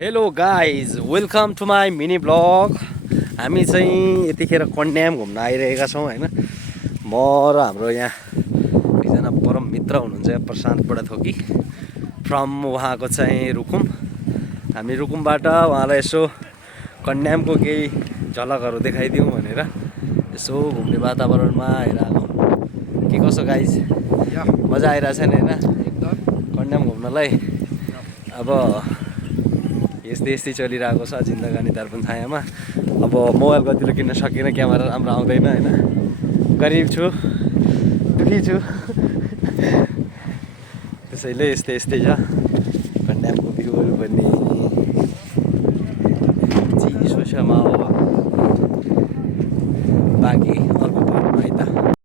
Hello guys welcome to my mini vlog. हामी चाहिँ यतिखेर कन्याम घुम्न आइरहेका छौँ होइन। म र हाम्रो यहाँ एकजना परम मित्र हुनुहुन्छ प्रशान्त बुढाथोकी फ्रम उहाँको चाहिँ रुकुम। हामी रुकुमबाट उहाँलाई यसो कन्यामको केही झलकहरू देखाइदिउँ भनेर यसो घुम्ने वातावरणमा आइरहेको। के कसो गाइज, मजा आइरहेछ नि होइन कन्याम घुम्नलाई। अब यस्तै चलिरहेको छ जिन्दगानी दर्पण छायामा। अब मोबाइल गतिलो किन्न सकिनँ, क्यामेरा राम्रो आउँदैन होइन। गरिब छु, दुखी छु, त्यसैले यस्तै छ कन्यामको भ्यूहरू पनि। चिसो छ माहौल। बाँकी